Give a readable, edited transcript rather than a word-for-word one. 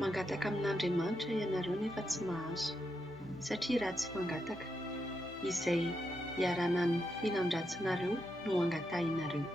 Mangataka amin'Andriamanitra ianareo nefa tsy mahazo, satria raha tsy fangataka, izay iarana ny filan-dratsinareo no angatahinareo.